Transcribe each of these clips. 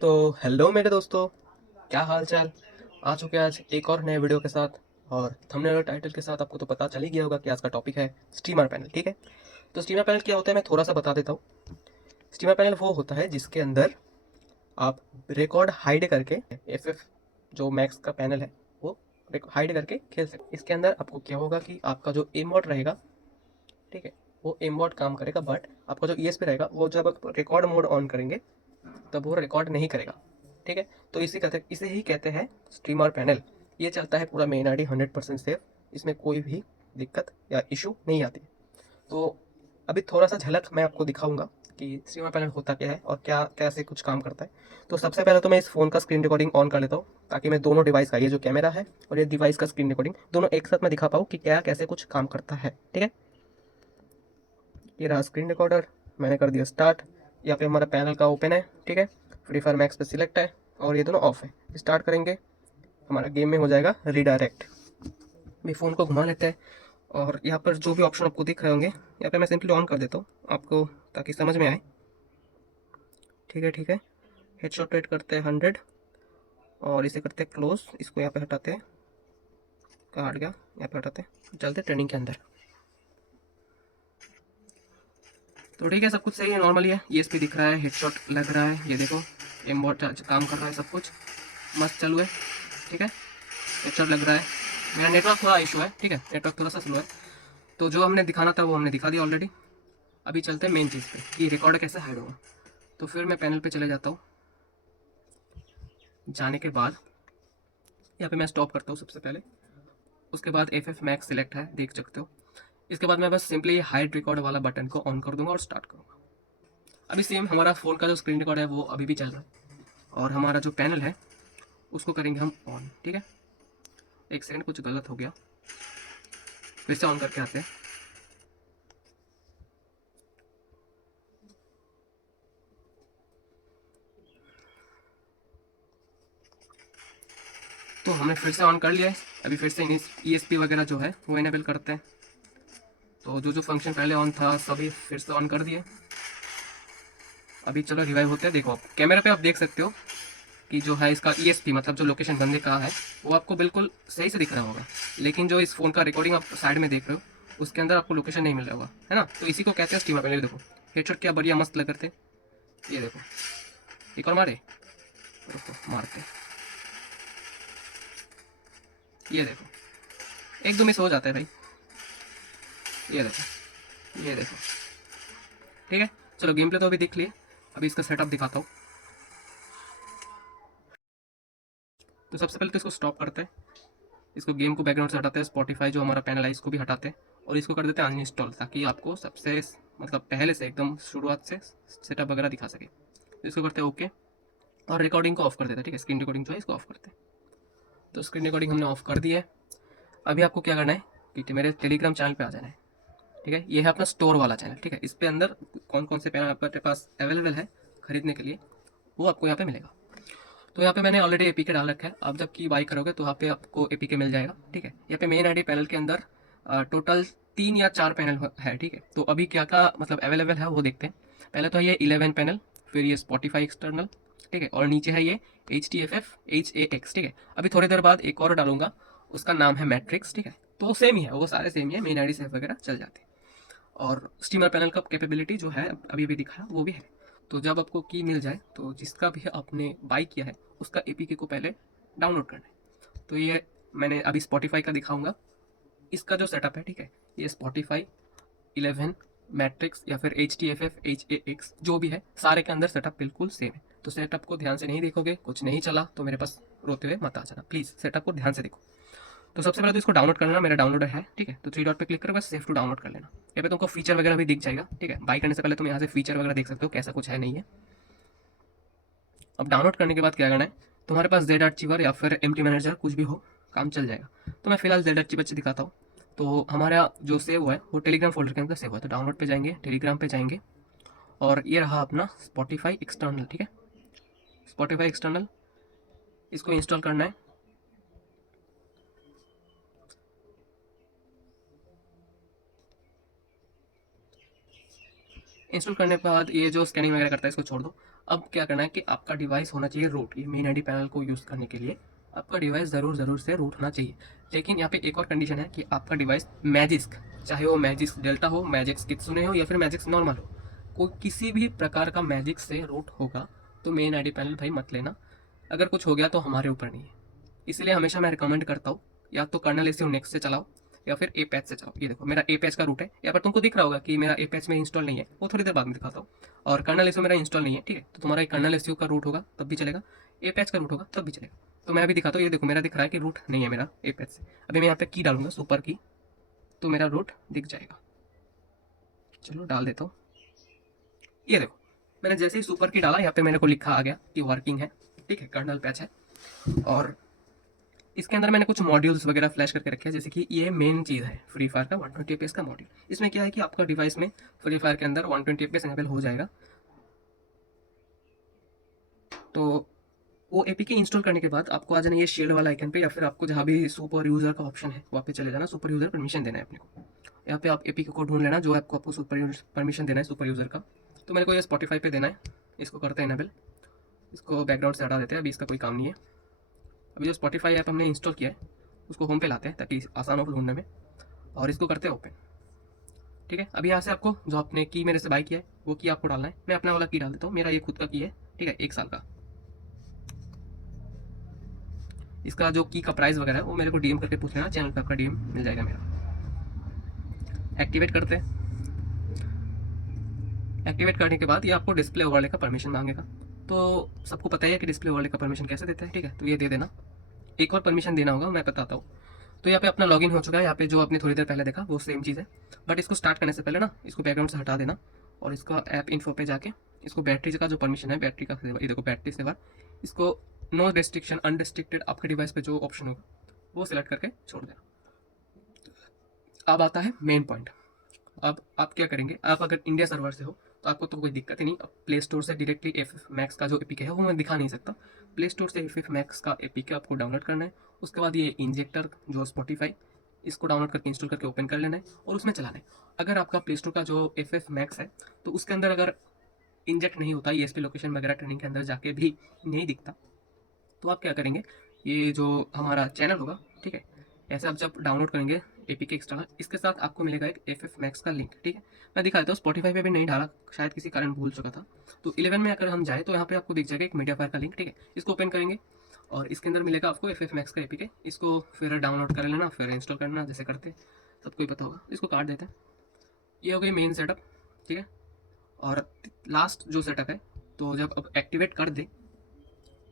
तो हेलो मेरे दोस्तों, क्या हाल चाल। आ चुके हैं आज एक और नए वीडियो के साथ। और थंबनेल और टाइटल के साथ आपको तो पता चल ही गया होगा कि आज का टॉपिक है स्टीमर पैनल। ठीक है, तो स्टीमर पैनल क्या होता है मैं थोड़ा सा बता देता हूँ। स्टीमर पैनल वो होता है जिसके अंदर आप रिकॉर्ड हाइड करके एफ जो मैक्स का पैनल है वो हाइड करके खेल सकते। इसके अंदर आपको क्या होगा कि आपका जो एम मोड रहेगा, ठीक है, वो एम मोड काम करेगा, बट आपका जो ESP रहेगा वो जब आप रिकॉर्ड मोड ऑन करेंगे तब वो रिकॉर्ड नहीं करेगा। ठीक है, तो इसे ही कहते हैं स्ट्रीमर पैनल। ये चलता है पूरा मेन आईडी 100% सेफ। इसमें कोई भी दिक्कत या इशू नहीं आती। तो अभी थोड़ा सा झलक मैं आपको दिखाऊंगा कि स्ट्रीमर पैनल होता क्या है और क्या कैसे कुछ काम करता है। तो सबसे पहले तो मैं इस फ़ोन का स्क्रीन रिकॉर्डिंग ऑन कर लेता हूँ ताकि मैं दोनों डिवाइस का, ये जो कैमरा है और ये डिवाइस का स्क्रीन रिकॉर्डिंग, दोनों एक साथ मैं दिखा पाऊँ कि क्या कैसे कुछ काम करता है। ठीक है, ये रहा स्क्रीन रिकॉर्डर, मैंने कर दिया स्टार्ट। यहाँ पे हमारा पैनल का ओपन है। ठीक है, फ्री फायर मैक्स पे सिलेक्ट है और ये दोनों ऑफ है। स्टार्ट करेंगे, हमारा गेम में हो जाएगा रीडायरेक्ट। मैं फ़ोन को घुमा लेते हैं और यहाँ पर जो भी ऑप्शन आपको दिख रहे होंगे यहाँ पे मैं सिंपली ऑन कर देता हूँ आपको, ताकि समझ में आए। ठीक है, ठीक है, हेडशॉट रेट करते हैं 100 और इसे करते हैं क्लोज। इसको यहाँ पे हटाते हैं, कहाँ हट गया, यहाँ पे हटाते हैं, चलते ट्रेनिंग के अंदर। तो ठीक है, सब कुछ सही है, नॉर्मली है। ESP दिख रहा है, हेडशॉट लग रहा है, ये देखो एम बॉट काम कर रहा है, सब कुछ मस्त चालू है। ठीक है, हेडशॉट लग रहा है। मेरा नेटवर्क थोड़ा इशू है, ठीक है, नेटवर्क थोड़ा सा स्लो है। तो जो हमने दिखाना था वो हमने दिखा दिया ऑलरेडी। अभी चलते हैं मेन चीज़ पे कि रिकॉर्ड कैसे हाइड होगा। तो फिर मैं पैनल पे चले जाता हूँ। जाने के बाद यहाँ पे मैं स्टॉप करता हूँ सबसे पहले। उसके बाद FF मैक्स सिलेक्ट है, देख सकते हो। इसके बाद मैं बस सिंपली हाइड रिकॉर्ड वाला बटन को ऑन कर दूंगा और स्टार्ट करूँगा। अभी सेम हमारा फ़ोन का जो स्क्रीन रिकॉर्ड है वो अभी भी चल रहा है और हमारा जो पैनल है उसको करेंगे हम ऑन। ठीक है, एक सेकंड, कुछ गलत हो गया, फिर से ऑन करके आते हैं। तो हमने फिर से ऑन कर लिया है। अभी फिर से ESP वगैरह जो है वो इनेबल करते हैं। तो जो जो फंक्शन पहले ऑन था सभी फिर से ऑन कर दिए। अभी चलो रिवाइव होते हैं। देखो, आप कैमरा पे आप देख सकते हो कि जो है इसका ESP मतलब जो लोकेशन बंदे का है वो आपको बिल्कुल सही से दिख रहा होगा, लेकिन जो इस फ़ोन का रिकॉर्डिंग आप साइड में देख रहे हो उसके अंदर आपको लोकेशन नहीं मिल रहा होगा, है ना। तो इसी को कहते हैं स्टीमर पैनल। देखो हेडशॉट क्या बढ़िया मस्त लग रहे थे। ये देखो, एक और मारे, रुको मारते, ये देखो, एक दो मिस हो जाता है भाई। ये देखो, ये देखो। ठीक है, चलो गेम प्ले तो अभी देख लिए, अभी इसका सेटअप दिखाता हूँ। तो सबसे पहले तो इसको स्टॉप करते हैं, इसको गेम को बैकग्राउंड से हटाते हैं, स्पॉटिफाई जो हमारा पैनल है इसको भी हटाते हैं और इसको कर देते हैं अनइंस्टॉल, ताकि आपको सबसे मतलब पहले से एकदम शुरुआत से सेटअप वगैरह दिखा सके। तो इसको करते हैं ओके और रिकॉर्डिंग को ऑफ कर देते हैं। ठीक है, स्क्रीन रिकॉर्डिंग जो है इसको ऑफ करते हैं। तो स्क्रीन रिकॉर्डिंग हमने ऑफ कर दी है। अभी आपको क्या करना है कि मेरे टेलीग्राम चैनल पर आ जाना है। ठीक है, ये है अपना स्टोर वाला चैनल। ठीक है, इस पे अंदर कौन कौन से पैनल आपके पास अवेलेबल है खरीदने के लिए वो आपको यहाँ पे मिलेगा। तो यहाँ पे मैंने ऑलरेडी APK डाल रखा है, आप जब की बाई करोगे तो यहाँ पे आपको APK मिल जाएगा। ठीक है, यहाँ पे मेन आईडी पैनल के अंदर टोटल 3 या 4 पैनल है। ठीक है, तो अभी क्या क्या मतलब अवेलेबल है वो देखते हैं। पहले तो ये 11 पैनल, फिर ये स्पॉटिफाई एक्सटर्नल, ठीक है, और नीचे है ये HTFF HAX। ठीक है, अभी थोड़ी देर बाद एक और डालूंगा, उसका नाम है मैट्रिक्स। ठीक है, तो सेम ही है, वो सारे सेम ही है, मेन आईडी सेफ वगैरह चल जाते हैं। और स्टीमर पैनल का कैपेबिलिटी जो है अभी भी दिखा वो भी है। तो जब आपको की मिल जाए तो जिसका भी आपने बाई किया है उसका APK को पहले डाउनलोड करना है। तो ये मैंने अभी स्पॉटिफाई का दिखाऊंगा, इसका जो सेटअप है। ठीक है, ये स्पॉटिफाई 11 मैट्रिक्स या फिर HTFF HAX जो भी है सारे के अंदर सेटअप बिल्कुल सेम है। तो सेटअप को ध्यान से नहीं देखोगे, कुछ नहीं चला तो मेरे पास रोते हुए मत आ जाना प्लीज़, सेटअप को ध्यान से देखो। तो सबसे पहले तो इसको डाउनलोड कर लेना, मेरा डाउनलोडर है। ठीक है, तो 3 डॉट पे क्लिक करो, बस सेव टू डाउनलोड कर लेना। यहाँ पे तुमको फीचर वगैरह भी दिख जाएगा। ठीक है, बाई करने से पहले तुम यहाँ से फीचर वगैरह देख सकते हो कैसा कुछ है नहीं है। अब डाउनलोड करने के बाद क्या करना है, तुम्हारे पास जेड आर्चिवर या फिर एम टी मैनेजर कुछ भी हो, काम चल जाएगा। तो मैं फिलहाल जेड आर्चिवर से दिखाता हूँ। तो हमारा जो सेव हुआ है वो टेलीग्राम फोल्डर के अंदर सेव हुआ है। तो डाउनलोड पे जाएंगे, टेलीग्राम पे जाएंगे और ये रहा अपना स्पॉटिफाई एक्सटर्नल। ठीक है, स्पॉटिफाई एक्सटर्नल, इसको इंस्टॉल करना है। इंस्टॉल करने के बाद ये जो स्कैनिंग वगैरह करता है इसको छोड़ दो। अब क्या करना है कि आपका डिवाइस होना चाहिए रूट। ये मेन आईडी पैनल को यूज़ करने के लिए आपका डिवाइस ज़रूर से रूट होना चाहिए। लेकिन यहाँ पे एक और कंडीशन है कि आपका डिवाइस मैजिस्क, चाहे वो मैजिस्क डेल्टा हो, मैजिस्क कित्सुने हो या फिर मैजिस्क नॉर्मल हो, कोई किसी भी प्रकार का मैजिक से रूट होगा तो मेन आईडी पैनल भाई मत लेना। अगर कुछ हो गया तो हमारे ऊपर नहीं है। इसलिए हमेशा मैं रिकमेंड करता हूँ या तो कर्नल एसईओ नेक्स्ट से चलाओ या फिर ए पैच से चलाओ। ये देखो मेरा ए पैच का रूट है, यहाँ पर तुमको दिख रहा होगा कि मेरा ए पैच में इंस्टॉल नहीं है, वो थोड़ी देर बाद में दिखाता हूँ। और कर्नल एसईओ मेरा इंस्टॉल नहीं है, ठीक है, तो तुम्हारा कर्नल एसईओ का रूट होगा तब भी चलेगा, ए पैच का रूट होगा तब भी चलेगा। तो मैं अभी दिखाता हूँ, ये देखो मेरा दिख रहा है कि रूट नहीं है मेरा ए पैच से। अभी मैं यहाँ पे की डालूंगा सुपर की, तो मेरा रूट दिख जाएगा। चलो डाल देता हूँ। ये देखो मैंने जैसे ही सुपर की डाला यहाँ पे मेरे को लिखा आ गया कि वर्किंग है, ठीक है, कर्नल पैच है। और इसके अंदर मैंने कुछ मॉड्यूल्स वगैरह फ्लैश करके रखे हैं, जैसे कि ये मेन चीज़ है फ्री फायर का 120 एफपीएस का मॉड्यूल। इसमें क्या है कि आपका डिवाइस में फ्री फायर के अंदर 120 एफपीएस एनेबल हो जाएगा। तो वो एपीके इंस्टॉल करने के बाद आपको आ जाना ये शील्ड वाला आइकन पे, या फिर आपको जहाँ भी सुपर यूज़र का ऑप्शन है वहाँ पे चले जाना। सुपर यूज़र परमिशन देना है अपने को। यहाँ पे आप एपीके को ढूंढ लेना जो आपको सुपर परमिशन देना है सुपर यूज़र का। तो मेरे को ये स्पॉटिफाई पे देना है, इसको करते हैं इनेबल। इसको बैकग्राउंड से हटा देते हैं, अभी इसका कोई काम नहीं है। अभी जो स्पॉटिफाई ऐप हमने इंस्टॉल किया है उसको होम पे लाते हैं ताकि आसान हो ढूंढने में, और इसको करते हैं ओपन। ठीक है, अभी यहाँ से आपको जो आपने की मेरे से बाई किया है वो की आपको डालना है। मैं अपना वाला की डाल देता हूँ, मेरा ये खुद का की है, ठीक है, 1 साल का। इसका जो की का प्राइस वगैरह है वो मेरे को डीएम करके पूछ लेना, चैनल पे आपका डीएम मिल जाएगा मेरा। एक्टिवेट करते हैं। एक्टिवेट करने के बाद ये आपको डिस्प्ले ओवरले का परमिशन मांगेगा। तो सबको पता ही है कि डिस्प्ले ओवरले का परमिशन कैसे देते हैं, ठीक है, तो ये दे देना। एक और परमिशन देना होगा, मैं बताता हूँ। तो यहाँ पे अपना लॉगिन हो चुका है, यहाँ पे जो आपने थोड़ी देर पहले देखा वो सेम चीज़ है। बट इसको स्टार्ट करने से पहले ना इसको बैकग्राउंड से हटा देना, और इसका ऐप इन्फो पे जाके इसको बैटरी का जो परमिशन है, बैटरी का सेवर, ये देखो बैटरी सेवर, इसको नो रेस्ट्रिक्शन अनरिस्ट्रिक्टेड आपके डिवाइस पे जो ऑप्शन होगा वो सिलेक्ट करके छोड़ देना। अब आता है मेन पॉइंट। अब आप क्या करेंगे, आप अगर इंडिया सर्वर से हो तो आपको तो कोई दिक्कत ही नहीं। अब प्ले स्टोर से डायरेक्टली एफ मैक्स का जो एपीके है वो मैं दिखा नहीं सकता। प्ले स्टोर से एफ मैक्स का एपीके आपको डाउनलोड करना है। उसके बाद ये इंजेक्टर जो स्पॉटिफाई, इसको डाउनलोड करके इंस्टॉल करके ओपन कर लेना है और उसमें चलाना है। अगर आपका प्ले स्टोर का जो एफ मैक्स है तो उसके अंदर अगर इंजेक्ट नहीं होता, ईएसपी लोकेशन वगैरह ट्रेनिंग के अंदर जाके भी नहीं दिखता, तो आप क्या करेंगे, ये जो हमारा चैनल होगा, ठीक है, ऐसे आप जब डाउनलोड करेंगे एपीके एक्सटर्नल, इसके साथ आपको मिलेगा एक एफ मैक्स का लिंक, ठीक है। मैं दिखा देता हूँ, स्पॉटिफाई पे भी नहीं डाला, शायद किसी कारण भूल चुका था। तो 11 में अगर हम जाए तो यहाँ पे आपको दिख जाएगा एक मीडिया फायर का लिंक, ठीक है, इसको ओपन करेंगे और इसके अंदर मिलेगा आपको एफ मैक्स का एपीके। इसको फिर डाउनलोड कर लेना, फिर इंस्टॉल करना, जैसे करते सबको ही पता होगा। इसको काट देते हैं। ये हो गई मेन सेटअप, ठीक है। और लास्ट जो सेटअप है, तो जब अब एक्टिवेट कर दे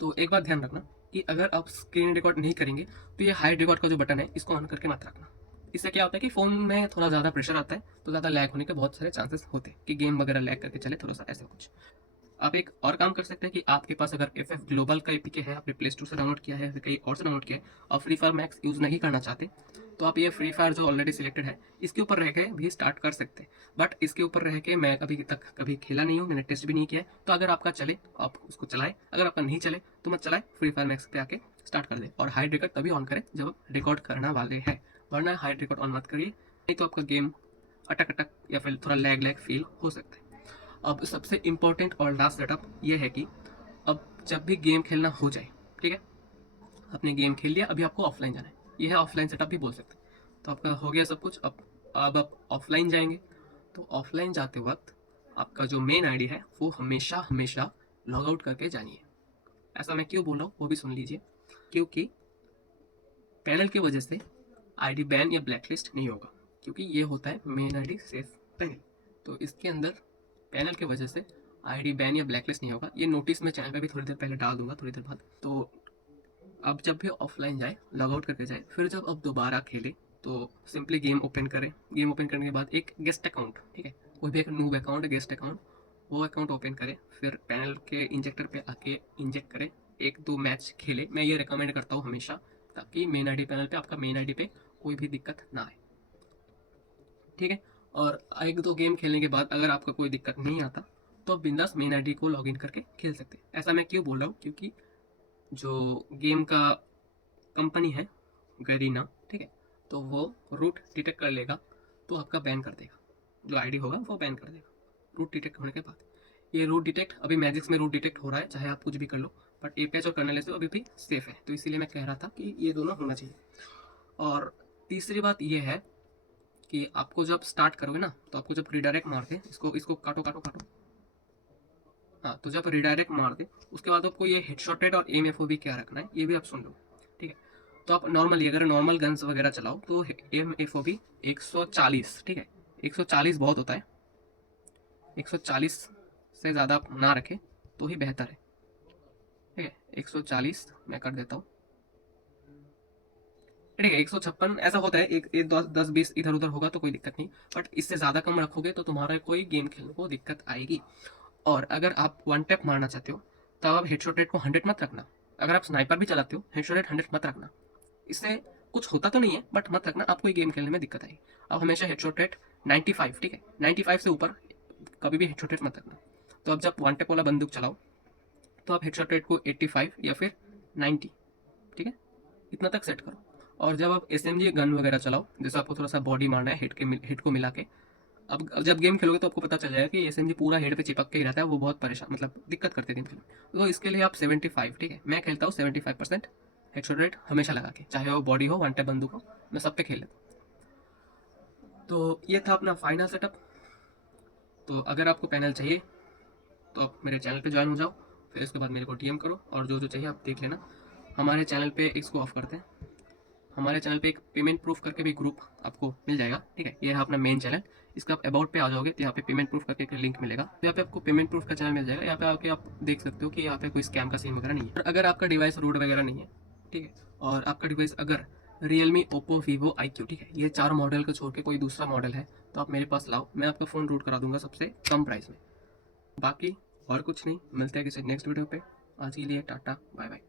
तो एक बात ध्यान रखना कि अगर आप स्क्रीन रिकॉर्ड नहीं करेंगे तो ये हाइड रिकॉर्ड का जो बटन है इसको ऑन करके मत रखना। इससे क्या होता है कि फ़ोन में थोड़ा ज़्यादा प्रेशर आता है तो ज़्यादा लैग होने के बहुत सारे चांसेस होते हैं कि गेम वगैरह लैग करके चले, थोड़ा सा ऐसा कुछ। आप एक और काम कर सकते हैं कि आपके पास अगर एफ ग्लोबल का एपीके है, आपने प्ले स्टोर से डाउनलोड किया है, फिर कहीं और से डाउनलोड किया है, और फ्री फायर मैक्स यूज़ नहीं करना चाहते, तो आप ये फ्री फायर जो ऑलरेडी सिलेक्टेड है इसके ऊपर रह के भी स्टार्ट कर सकते हैं। बट इसके ऊपर रह के मैं अभी तक कभी खेला नहीं हूँ, मैंने टेस्ट भी नहीं किया है। तो अगर आपका चले आप उसको चलाएं, अगर आपका नहीं चले तो मत चलाएं, फ्री फायर मैक्स पे आके स्टार्ट कर दें। और हाइड रिकॉर्ड तभी ऑन करें जब रिकॉर्ड करना वाले हैं, वरना हाइड रिकॉर्ड ऑन मत करिए, नहीं तो आपका गेम अटक अटक या फिर थोड़ा लैग लैग फील हो सकता है। अब सबसे इम्पोर्टेंट और लास्ट सेटअप ये है कि अब जब भी गेम खेलना हो जाए, ठीक है, आपने गेम खेल लिया, अभी आपको ऑफलाइन जाना है, ये है ऑफलाइन सेटअप भी बोल सकते हैं। तो आपका हो गया सब कुछ। अब आप ऑफलाइन जाएंगे तो ऑफलाइन जाते वक्त आपका जो मेन आईडी है वो हमेशा हमेशा लॉग आउट करके जानिए। ऐसा मैं क्यों बोल रहा हूँ वो भी सुन लीजिए, क्योंकि पैनल की वजह से आईडी बैन या ब्लैकलिस्ट नहीं होगा, क्योंकि ये होता है मेन आईडी सेफ पैनल। तो इसके अंदर पैनल की वजह से आईडी बैन या ब्लैकलिस्ट नहीं होगा। ये नोटिस मैं चैनल पे भी थोड़ी देर पहले डाल दूंगा, थोड़ी देर बाद। तो अब जब भी ऑफलाइन जाए, लॉग आउट करके जाए, फिर जब अब दोबारा खेले तो सिंपली गेम ओपन करें। गेम ओपन करने के बाद एक गेस्ट अकाउंट, ठीक है, कोई भी एक नूब अकाउंट, गेस्ट अकाउंट, वो अकाउंट ओपन करें, फिर पैनल के इंजेक्टर पे आके इंजेक्ट करें, 1-2 मैच खेले। मैं ये रिकमेंड करता हूँ हमेशा, ताकि मेन आईडी पैनल पे आपका मेन आईडी पे कोई भी दिक्कत ना आए, ठीक है। और 1-2 गेम खेलने के बाद अगर आपका कोई दिक्कत नहीं आता तो आप बिंदास मेन आईडी को लॉगिन करके खेल सकते हैं। ऐसा मैं क्यों बोल रहा हूँ, क्योंकि जो गेम का कंपनी है गरीना, ठीक है, तो वो रूट डिटेक्ट कर लेगा तो आपका बैन कर देगा, जो आईडी होगा वो बैन कर देगा। रूट डिटेक्ट होने के बाद, ये रूट डिटेक्ट अभी मैजिक्स में रूट डिटेक्ट हो रहा है, चाहे आप कुछ भी कर लो, बट एपीएच और कर्नेल अभी भी सेफ है, तो इसीलिए मैं कह रहा था कि ये दोनों होना चाहिए। और तीसरी बात ये है कि आपको जब स्टार्ट करोगे ना, तो आपको जब रिडायरेक्ट मार दे, इसको इसको काटो काटो काटो, हाँ, तो जब रिडायरेक्ट मार दे उसके बाद आपको ये हेडशॉट रेट और एम एफ ओ भी क्या रखना है ये भी आप सुन लो, ठीक है। तो आप नॉर्मली अगर नॉर्मल गन्स वगैरह चलाओ तो एम एफ ओ भी 140, ठीक है, 140 बहुत होता है, 140 से ज़्यादा आप ना रखें तो ही बेहतर है, ठीक है। 140 मैं कर देता हूँ, ठीक है। 156 ऐसा होता है, एक 10-20 इधर उधर होगा तो कोई दिक्कत नहीं, बट इससे ज़्यादा कम रखोगे तो तुम्हारा कोई गेम खेलने को दिक्कत आएगी। और अगर आप वन टैप मारना चाहते हो तब आप हेडशॉट रेट को 100 मत रखना। अगर आप स्नाइपर भी चलाते हो हेडशॉट रेट 100 मत रखना, इससे कुछ होता तो नहीं है बट मत रखना, आपको ये गेम खेलने में दिक्कत आएगी। आप हमेशा हेडशॉट रेट 95, ठीक है, 95 से ऊपर कभी भी हेडशॉट रेट मत रखना। तो अब जब वन टैप वाला बंदूक चलाओ तो आप हेडशॉट रेट को 85 या फिर 90, ठीक है, इतना तक सेट करो। और जब आप एसएमजी गन वगैरह चलाओ, जैसे आपको थोड़ा सा बॉडी मारना है हेड को मिला के, अब जब गेम खेलोगे तो आपको पता चल जाएगा कि एसएमजी पूरा हेड पे चिपक के ही रहता है, वो बहुत परेशान मतलब दिक्कत करते हैं गेम खेलने। तो इसके लिए आप 75, ठीक है, मैं खेलता हूँ 75% हेडशॉट रेट हमेशा लगा के, चाहे वो बॉडी हो वन टैप बंदूक हो, मैं सब पे खेल लेता हूँ। तो ये था अपना फाइनल सेटअप। तो अगर आपको पैनल चाहिए तो आप मेरे चैनल पे ज्वाइन हो जाओ, फिर इसके बाद मेरे को डीएम करो और जो जो चाहिए आप देख लेना। हमारे चैनल पे इसको ऑफ करते हैं, हमारे चैनल पे एक पेमेंट प्रूफ करके भी ग्रुप आपको मिल जाएगा, ठीक है। ये है अपना मेन चैनल, इसका आप अबाउट पे आ जाओगे तो यहाँ पे पेमेंट प्रूफ करके एक लिंक मिलेगा, तो यहाँ पे आपको पेमेंट प्रूफ का चैनल मिल जाएगा। यहाँ पे आके आप देख सकते हो कि यहाँ पे कोई स्कैम का सीन वगैरह नहीं है। और अगर आपका डिवाइस रूट वगैरह नहीं है, ठीक है, और आपका डिवाइस अगर रियलमी, ओप्पो, वीवो, IQ, ठीक है, ये 4 मॉडल को छोड़ के कोई दूसरा मॉडल है तो आप मेरे पास लाओ, मैं आपका फ़ोन रूट करा दूंगा सबसे कम प्राइस में। बाकी और कुछ नहीं, मिलते हैं किसी नेक्स्ट वीडियो पे। आज के लिए टाटा बाय बाय।